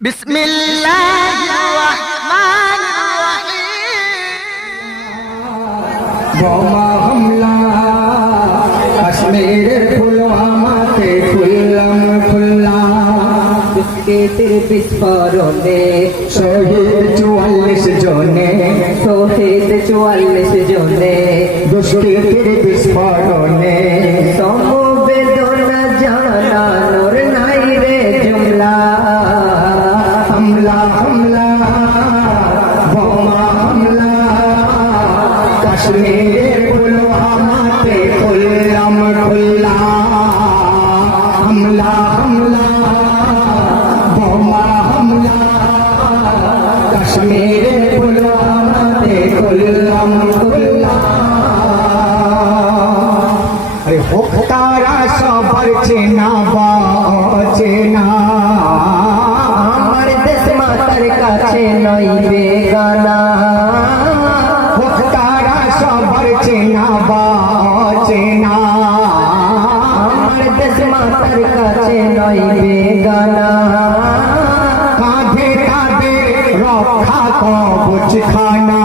بسم الله الرحمن الرحيم বোমা হামলা কাশ্মীরের পুলওয়ামাতে খুললাম খুল্লা বিস্কিটের বিস্ফোরণে শহীদ চুয়াল্লিশ জনে শহীদ চুয়াল্লিশ জনে দুষ্কৃতির বিস্ফোরণে নই বেগানা তারা সবার চেনা বা চেনা। মাতার কাছে নই বেগানা কাঁধে কাঁধে রক্ষা কবচ খানা।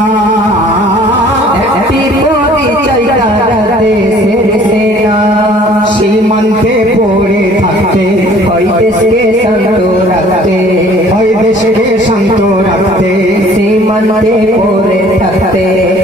একটি পরিচয় তারা দেশের সেনা। সীমান্তে পড়ে থাকতে ওই দেশকে শান্ত রাখতে। ওই দেশকে শান্ত সীমান্তে পড়ে থাকতে।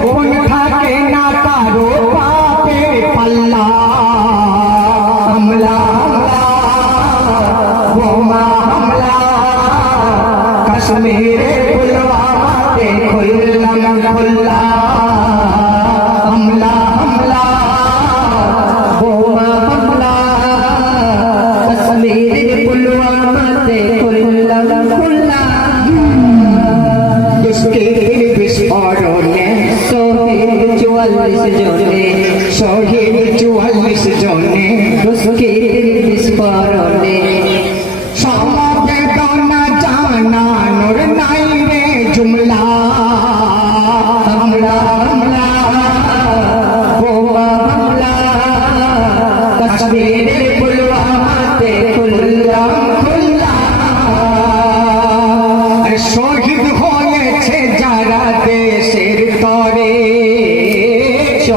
গোপন থাকে না কারও পাপের পাল্লা। হামলা বোমা হামলা। কাশ্মীরে শহীদ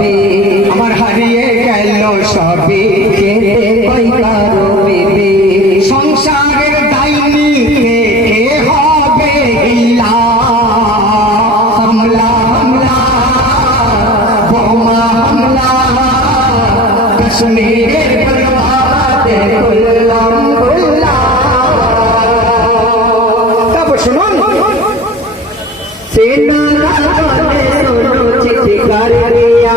সবে আমার হারিয়ে গেল সবই। কে কই কারও বেবে সংসারের দাইনি কে কে হবে ইল্লা হামলা হামলা, বোমা, হামলা। কাশ্মীরের পুলওয়ামাতে খুললাম তারপর শুনুন। সেনা রাজনে শোনো চিঠি কর দিয়া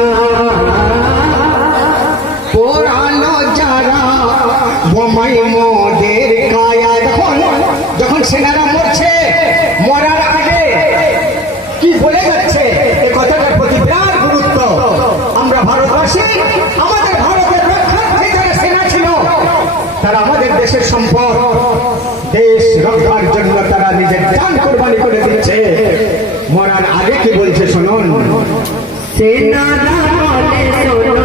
মোদের কায়া যখন যখন সেনারা মরছে। মরার আগে কি বলে যাচ্ছে? এই কথাটার প্রতি বিরাট গুরুত্ব। আমরা ভারতবাসী, আমাদের ভারতের রক্ষার্থে সেনা ছিল। তারা আমাদের দেশের সম্পদ, দেশ রক্ষার জন্য তারা নিজের জান কোরবানি করে দিচ্ছে। মরার আগে কি বলছে শুনুন? সেনা রাজনে শোনো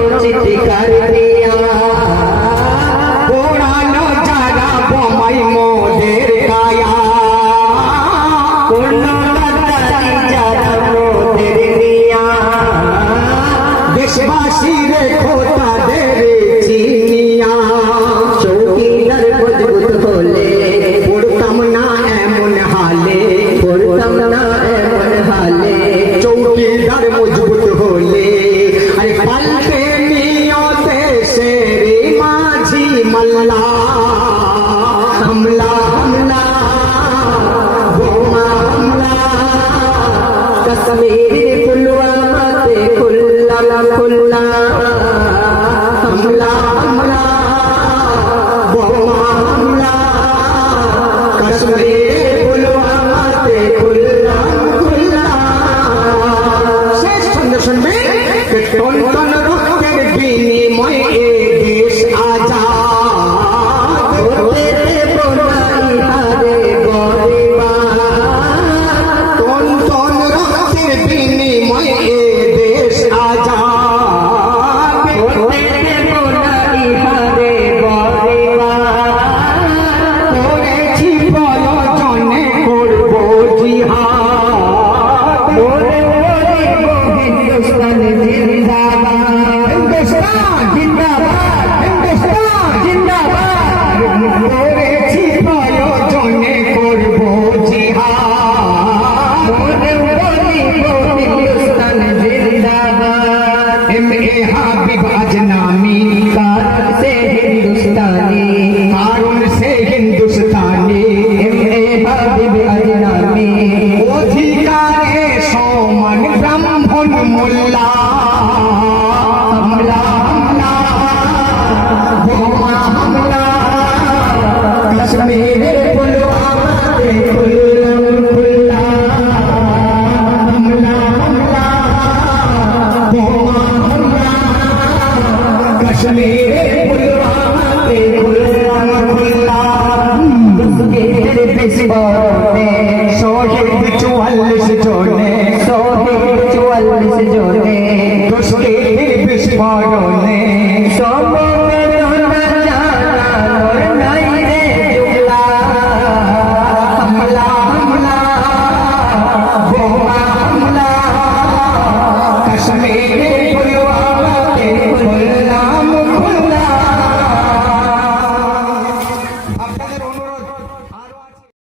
Oh.